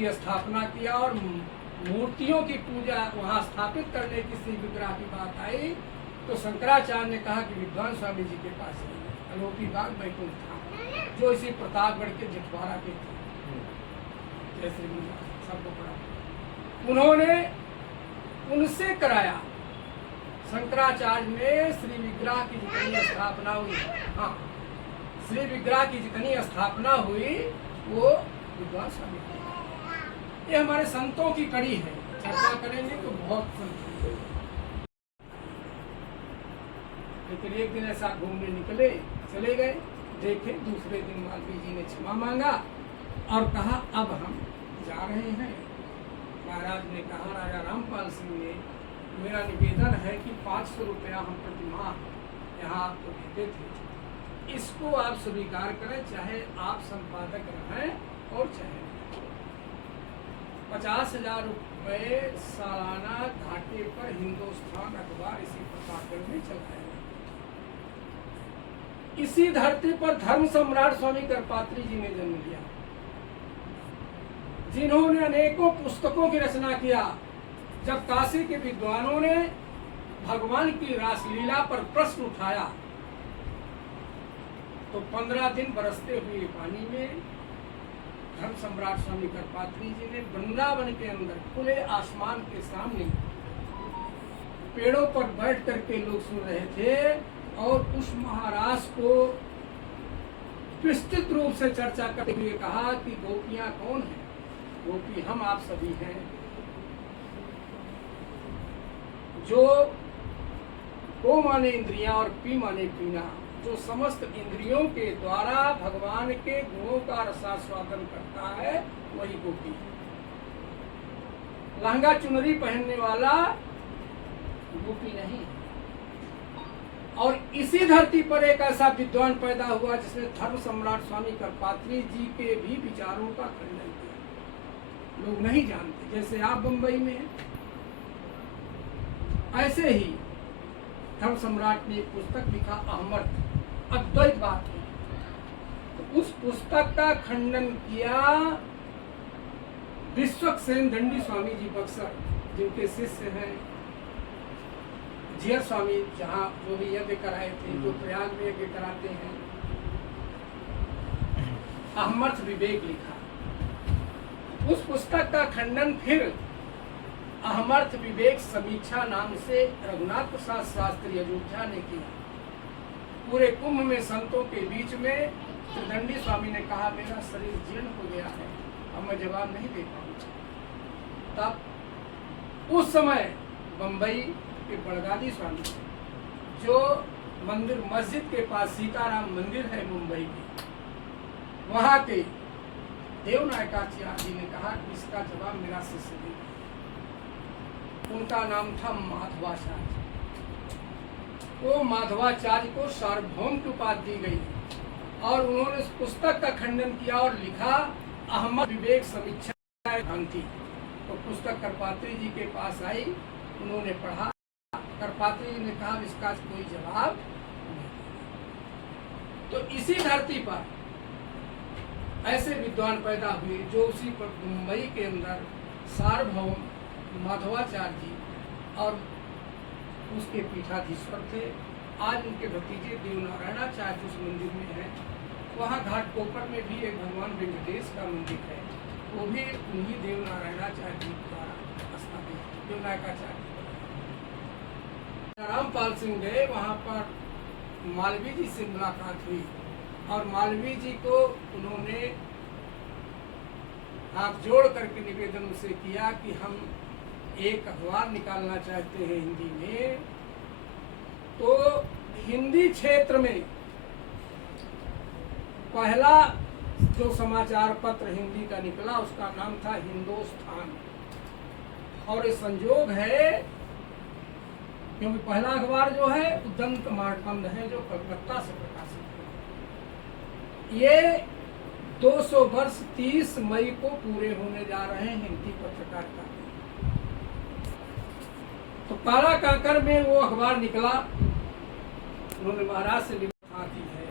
उसकी स्थापना किया और मूर्तियों की पूजा वहाँ स्थापित करने की श्री विग्रह की बात आई तो शंकराचार्य ने कहा कि विद्वान स्वामी जी के पास अलोपी बाग बैकुंठ था जो इसी प्रतापगढ़ के जटवाड़ा के थे। जय श्री सबको पढ़ा उन्होंने उनसे कराया। शंकराचार्य ने श्री विग्रह की जितनी स्थापना हुई, हाँ श्री विग्रह की जितनी स्थापना हुई वो विद्वान स्वामी की। ये हमारे संतों की कड़ी है, चर्चा करेंगे तो बहुत संत। लेकिन एक दिन ऐसा घूमने निकले, चले गए, देखे दूसरे दिन मालवीय जी ने क्षमा मांगा और कहा अब हम जा रहे हैं। महाराज ने कहा, राजा रामपाल सिंह ने, मेरा निवेदन है कि 500 रुपया हम प्रति माह यहाँ आपको देते थे, इसको आप स्वीकार करें, चाहे आप संपादक रहें और चाहे 50,000 रुपये सालाना घाटे पर हिंदुस्तान अखबार इसी प्रतापगढ़ में चलाएगा। इसी धरती पर धर्म सम्राट स्वामी करपात्री जी ने जन्म लिया, जिन्होंने अनेकों पुस्तकों की रचना किया। जब काशी के विद्वानों ने भगवान की रासलीला पर प्रश्न उठाया तो 15 दिन बरसते हुए पानी में धर्म सम्राट स्वामी करपात्री जी ने वृंदावन के अंदर खुले आसमान के सामने पेड़ों पर बैठ करके लोग सुन रहे थे और उस महाराज को विस्तृत रूप से चर्चा करते हुए कहा कि गोपियां कौन है? गोपी हम आप सभी हैं, जो गो माने इंद्रियां और पी माने पीना, जो समस्त इंद्रियों के द्वारा भगवान के गुणों का रसास्वादन करता है वही गोपी। लहंगा चुनरी पहनने वाला गोपी नहीं। और इसी धरती पर एक ऐसा विद्वान पैदा हुआ जिसने धर्म सम्राट स्वामी करपात्री जी के भी विचारों का खंडन किया। लोग नहीं जानते, जैसे आप बंबई में हैं, ऐसे ही धर्म सम्राट ने एक पुस्तक लिखा अहमर्थ, अद्वैतवाद की। तो उस पुस्तक का खंडन किया विश्वक्सेन दंडी स्वामी जी बक्सर, जिनके शिष्य हैं जियर स्वामी, जहाँ जो भी यज्ञ कराए थे, जो प्रयाग में यज्ञ कराते हैं। अहमर्थ विवेक लिखा। उस पुस्तक का खंडन फिर अहमर्थ विवेक समीक्षा नाम से रघुनाथ प्रसाद शास्त्री अयोध्या ने किया। पूरे कुंभ में संतों के बीच में त्रिदंडी स्वामी ने कहा, मेरा शरीर जीर्ण हो गया है, अब मैं जवाब नहीं दे पाऊंगा। तब उस समय बंबई के बड़गादी स्वामी, जो मंदिर मस्जिद के पास सीताराम मंदिर है मुंबई की, वहां के देवनायकाचार्य जी ने कहा कि इसका जवाब मेरा शिष्य देगा। उनका नाम था माधवाचार्य। वो माधवाचार्य को सार्वभौम की उपाधि दी गई और उन्होंने इस पुस्तक का खंडन किया और लिखा अहमद विवेक समीक्षा भ्रांति। तो पुस्तक करपात्री जी के पास आई, उन्होंने पढ़ा। करपात्री जी ने कहा इसका कोई जवाब नहीं। तो इसी धरती पर ऐसे विद्वान पैदा हुए जो उसी पर मुंबई के अंदर सार्वभौम माधवाचार्य जी और उसके पीठाधीश्वर थे। आज उनके भतीजे देवनारायणाचार्य उस मंदिर में है। वहाँ घाटकोपर में भी एक भगवान वेंकटेश का मंदिर है, वो भी उन्हीं देवनारायणाचार्य जी द्वारा स्थापित, देवनायकाचार्य। रामपाल सिंह गए, वहाँ पर मालवीय जी से मुलाकात हुई और मालवीय जी को उन्होंने हाथ जोड़ करके निवेदन उनसे किया कि हम एक अखबार निकालना चाहते हैं हिंदी में। तो हिंदी क्षेत्र में पहला जो समाचार पत्र हिंदी का निकला उसका नाम था हिंदुस्तान। और ये संयोग है क्योंकि पहला अखबार जो है उदंत मार्तंड है, जो कलकत्ता से प्रकाशित है। ये 200 वर्ष 30 मई को पूरे होने जा रहे हैं हिंदी पत्रकारिता। तो काला काकर में वो अखबार निकला। उन्होंने महाराज से कथा आती है,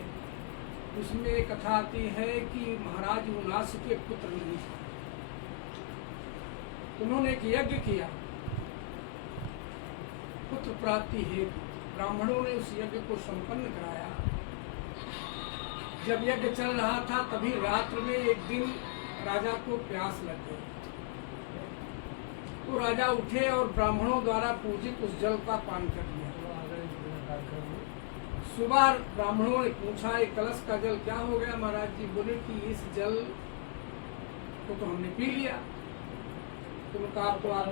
उसमें कथा आती है कि महाराज उनास के पुत्र नहीं थे। उन्होंने एक यज्ञ किया पुत्र प्राप्ति हेतु। ब्राह्मणों ने उस यज्ञ को संपन्न कराया। जब यज्ञ चल रहा था तभी रात्र में एक दिन राजा को प्यास लग गई। तो राजा उठे और ब्राह्मणों द्वारा पूजित उस जल का पान कर लिया। सुबह ब्राह्मणों ने पूछा, एक कलश का जल क्या हो गया महाराज जी? बोले कि इस जल को तो हमने पी लिया। तो कहा तो आप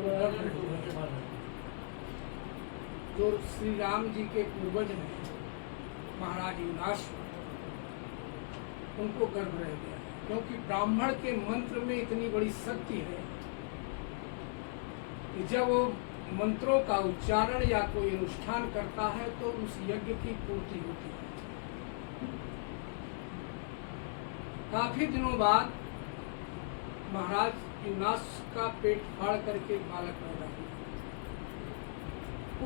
जो श्री राम जी के पूर्वज हैं महाराज युनाश, उनको गर्व रह गया, क्योंकि ब्राह्मण के मंत्र में इतनी बड़ी शक्ति है कि जब वो मंत्रों का उच्चारण या कोई अनुष्ठान करता है तो उस यज्ञ की पूर्ति होती है। काफी दिनों बाद महाराज युनाश का पेट फाड़ करके बालक पैदा हुआ।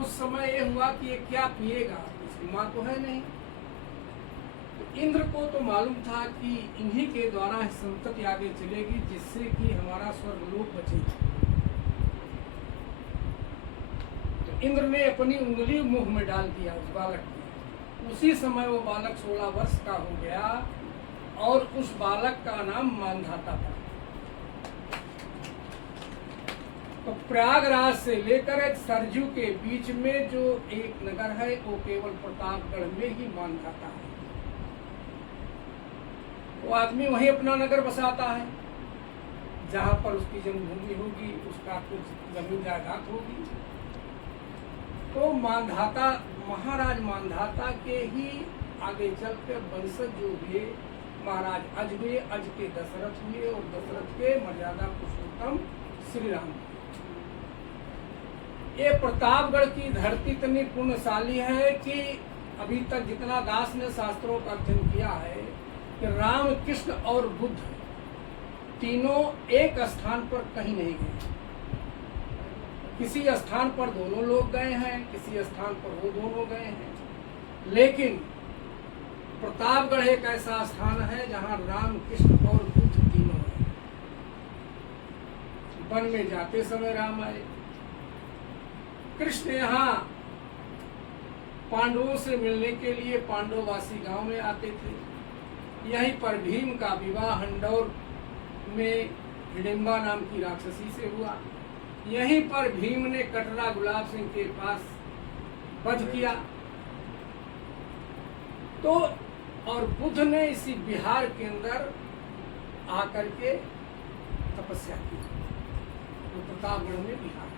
उस समय ये हुआ कि ये क्या पिएगा, इसकी माँ तो है नहीं। तो इंद्र को तो मालूम था कि इन्हीं के द्वारा संतति आगे चलेगी, जिससे कि हमारा स्वर्गलोक बचेगा। तो इंद्र ने अपनी उंगली मुंह में डाल दिया उस बालक के। उसी समय वो बालक 16 वर्ष का हो गया और उस बालक का नाम मानधाता था। तो प्रयागराज से लेकर सरजू के बीच में जो एक नगर है वो केवल प्रतापगढ़ में ही मानधाता है। वो आदमी वहीं अपना नगर बसाता है, जहां पर उसकी जन्मभूमि होगी, उसका कुछ जमीन जायदाद होगी। तो मानधाता, महाराज मानधाता के ही आगे चलकर वंशज जो हुए महाराज अज हुए, अज के दशरथ हुए और दशरथ के मर्यादा पुरुषोत्तम श्री राम। ये प्रतापगढ़ की धरती इतनी पुण्यशाली है कि अभी तक जितना दास ने शास्त्रों का अध्ययन किया है कि राम, कृष्ण और बुद्ध तीनों एक स्थान पर कहीं नहीं गए। किसी स्थान पर दोनों लोग गए हैं, किसी स्थान पर वो दोनों गए हैं, लेकिन प्रतापगढ़ एक ऐसा स्थान है जहां राम, कृष्ण और बुद्ध तीनों हैं। वन में जाते समय राम आए, कृष्ण यहाँ पांडवों से मिलने के लिए पांडववासी गांव में आते थे। यहीं पर भीम का विवाह हंडौर में हिडिंबा नाम की राक्षसी से हुआ। यहीं पर भीम ने कटरा गुलाब सिंह के पास वध किया। तो और बुद्ध ने इसी बिहार के अंदर आकर के तपस्या की, तो प्रतापगढ़ में बिहार।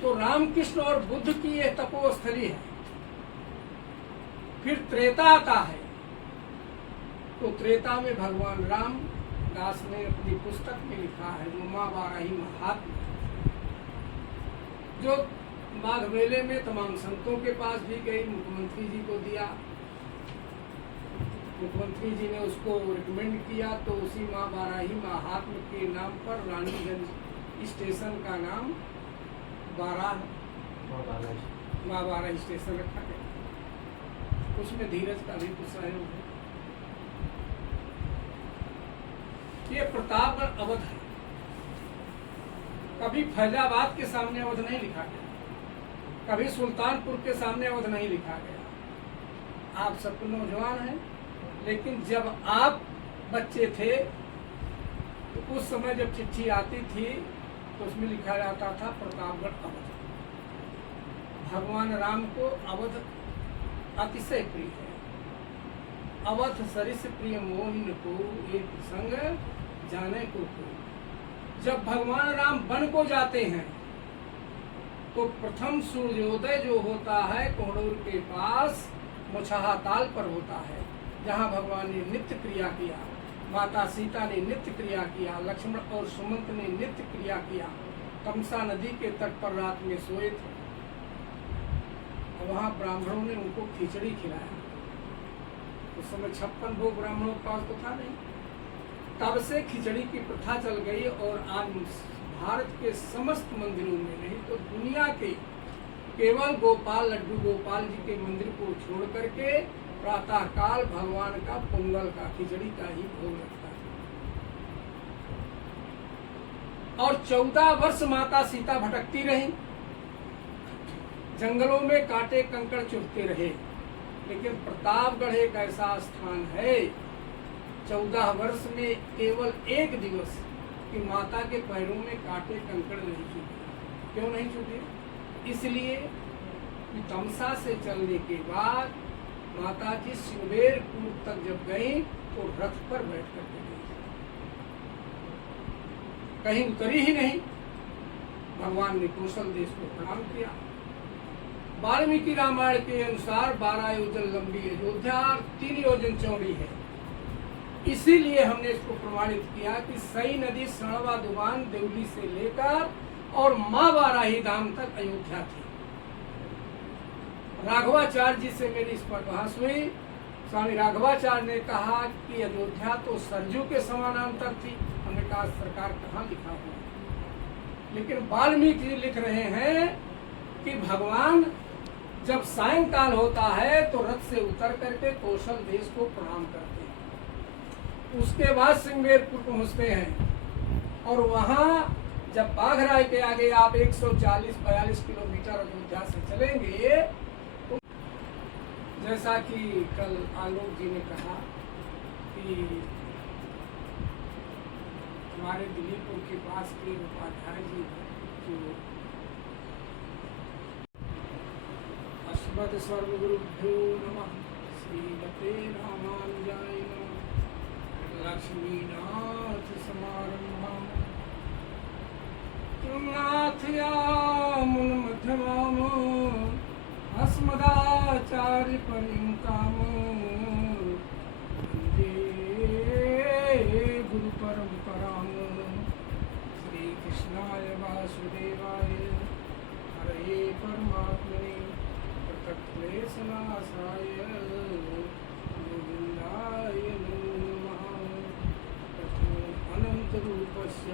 तो रामकृष्ण और बुद्ध की यह तपोस्थली है। फिर त्रेता आता है, तो त्रेता में भगवान राम, दास ने अपनी पुस्तक में लिखा है जो माँ बाराही महात्मा, जो माघ मेले में तमाम संतों के पास भी गई, मुख्यमंत्री जी को दिया। मुख्यमंत्री जी ने उसको रिकमेंड किया, तो उसी माँ बाराही महात्मा के नाम पर रानीगंज स्टेशन का नाम माँ बारह स्टेशन रखा गया। उसमें धीरज का भी कुछ सहयोग है। ये प्रतापगढ़ अवध है। कभी फैजाबाद के सामने अवध नहीं लिखा गया, कभी सुल्तानपुर के सामने अवध नहीं लिखा गया। आप सब नौजवान हैं, लेकिन जब आप बच्चे थे तो उस समय जब चिट्ठी आती थी तो उसमें लिखा जाता था प्रतापगढ़ अवध। भगवान राम को अवध अतिशय प्रिय है। अवध सरिस प्रिय मोहिन को एक संग जाने को। जब भगवान राम वन को जाते हैं तो प्रथम सूर्योदय जो होता है कोहड़ूर के पास मुछाहा ताल पर होता है, जहाँ भगवान ने नित्य क्रिया किया, माता सीता ने नित्य क्रिया किया, लक्ष्मण और सुमंत ने नित्य क्रिया किया। तमसा नदी के तट पर रात में सोए थे, वहाँ ब्राह्मणों ने उनको खिचड़ी खिलाया। उस समय 56 भोग ब्राह्मणों के पास तो था नहीं। तब से खिचड़ी की प्रथा चल गई और आज भारत के समस्त मंदिरों में नहीं तो दुनिया के केवल गोपाल लड्डू गोपाल जी के मंदिर को छोड़ करके प्रातः काल भगवान का पोंगल का, खिचड़ी का ही भोग लगता है। और 14 वर्ष माता सीता भटकती रही, जंगलों में कांटे कंकड़ चुभते रहे। लेकिन प्रतापगढ़ एक ऐसा स्थान है, 14 वर्ष में केवल एक दिवस कि माता के पैरों में कांटे कंकड़ नहीं चुभे। क्यों नहीं चुभे? इसलिए कि तमसा से चलने के बाद माता जी सिंगबेरपुर तक जब गई तो रथ पर बैठ कर के गई, कहीं उतरी ही नहीं। भगवान ने कौशल देश को प्रणाम किया। वाल्मीकि रामायण के अनुसार 12 योजन लंबी अयोध्या, 3 योजन चौड़ी है। इसीलिए हमने इसको प्रमाणित किया कि सई नदी सणवा दुबान देवली से लेकर और माँ बाराही धाम तक अयोध्या थी। राघवाचार्य जी से मेरी इस पर बहस हुई। स्वामी राघवाचार्य ने कहा कि अयोध्या तो सरजू के समानांतर थी। हमने कहा सरकार कहाँ लिखा हुआ, लेकिन वाल्मीकि लिख रहे हैं कि भगवान जब सायंकाल होता है तो रथ से उतर करके कौशल देश को प्रणाम करते हैं। उसके बाद सिंगबेरपुर पहुंचते हैं और वहां जब बाघराय के आगे आप 140-42 किलोमीटर अयोध्या से चलेंगे तो जैसा कि कल आलोक जी ने कहा कि हमारे दिल्लीपुर के पास के उपाध्याय जी जो अस्मद सर्वगुरुभ्यो नमः श्रीमते रामानुजाय नमः लक्ष्मीनाथ समारंभां नाथयामुन मध्यमाम् अस्मदाचार्य पर्यन्तां वन्दे गुरु परंपरां। श्री कृष्णाय वासुदेवाय हरे परमात्मने प्रतक्लेशनाशाय गोविन्दाय नमः। अनंत रूपस्य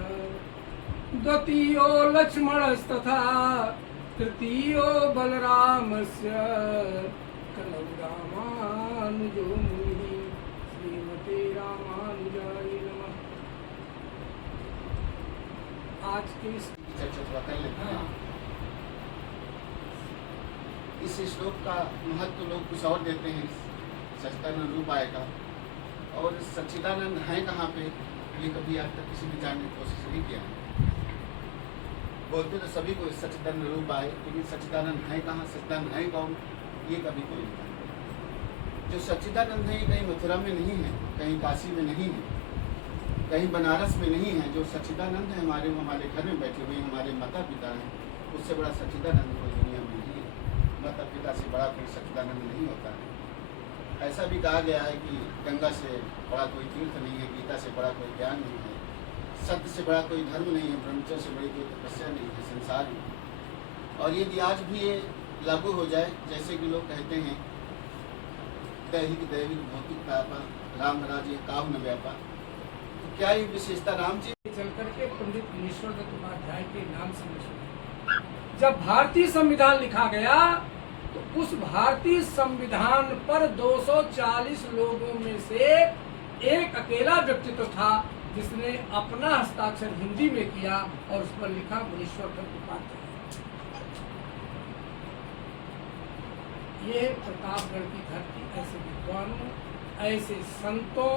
द्वितीयो लक्ष्मणस्तथा तृतीयो बलरामस्य कलौ रामानुजो मुनिः। श्रीमते रामानुजाय नमः। आज के चर्चा कर लेते हैं। इस श्लोक का महत्व लोग कुछ और देते हैं, सच्चिदानंद रूप आएगा और सच्चिदानंद है कहाँ पे, ये कभी आज तक किसी ने जानने की कोशिश नहीं किया है। बोलते तो सभी को सच्चिदानंद रूप आए, लेकिन सच्चिदानंद है कहाँ, सच्चिदानंद है कौन, ये कभी कोई नहीं जानता। जो सच्चिदानंद है कहीं मथुरा में नहीं है, कहीं काशी में नहीं है, कहीं बनारस में नहीं है। जो सच्चिदानंद है हमारे घर में बैठे हुए हमारे माता पिता हैं, उससे बड़ा सच्चिदानंद कोई दुनिया में नहीं है। माता पिता से बड़ा कोई सच्चिदानंद नहीं होता है। ऐसा भी कहा गया है कि गंगा से बड़ा कोई तीर्थ नहीं है, गीता से बड़ा कोई ज्ञान नहीं है, सत्य से बड़ा कोई धर्म नहीं है, ब्रह्मचर्य से बड़ी कोई तपस्या नहीं है संसार में। और यदि आज भी ये लागू हो जाए, जैसे कि लोग कहते हैं दैहिक दैविक भौतिक तापा राम राज्य काहू न व्यापा, तो क्या ये विशेषता राम जी चल करके पंडित मुनीश्वर दत्त उपाध्याय के नाम से मशहूर। जब भारतीय संविधान लिखा गया तो उस भारतीय संविधान पर 240 लोगों में से एक अकेला व्यक्तित्व था जिसने अपना हस्ताक्षर हिंदी में किया और उस पर लिखा मुनीश्वर दत्त उपाध्याय। ये प्रतापगढ़ की धरती ऐसे विद्वानों, ऐसे संतों,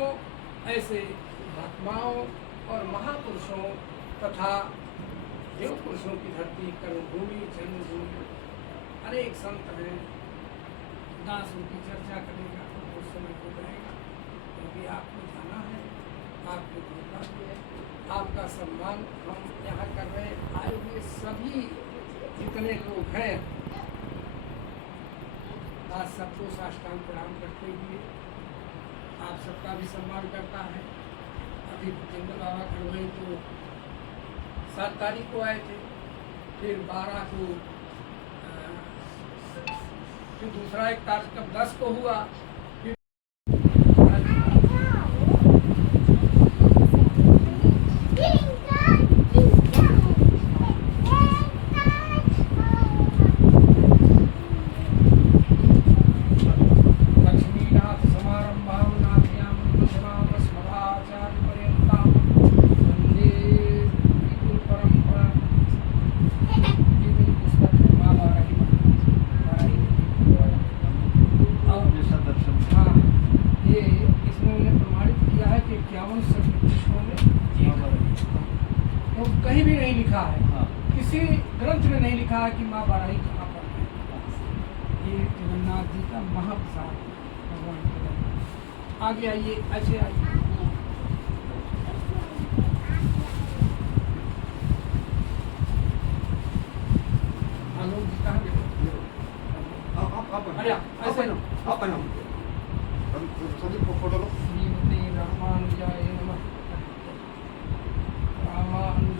ऐसे महात्माओं और महापुरुषों तथा देव पुरुषों की धरती, कर्मभूमि, जन्मभूमि। अनेक संत हैं, दास उनकी चर्चा करेगा तो कुछ समय हो जाएगा, क्योंकि आपको जाना है, आपको बोलना है, आपका सम्मान हम यहाँ कर रहे हैं। आए हुए सभी जितने लोग हैं आज सबको साष्टांग प्रणाम करते हुए आप सबका भी सम्मान करता है। अभी भूपेंद्र बाबा खड़ोई तो 7 तारीख को आए थे, फिर 12 को, फिर दूसरा एक कार्यक्रम 10 को हुआ। बाराही कहाँ पर है? ये जगन्नाथ जी का महाप्रसाद है भगवान के। आगे आइए, ऐसे आइए। आलोक जी कहाँ गए? अरे ऐसे ना, आप बनाओ संदीप को फोटो लो। श्रीमते रामानुजाय नमः। रामानुजाय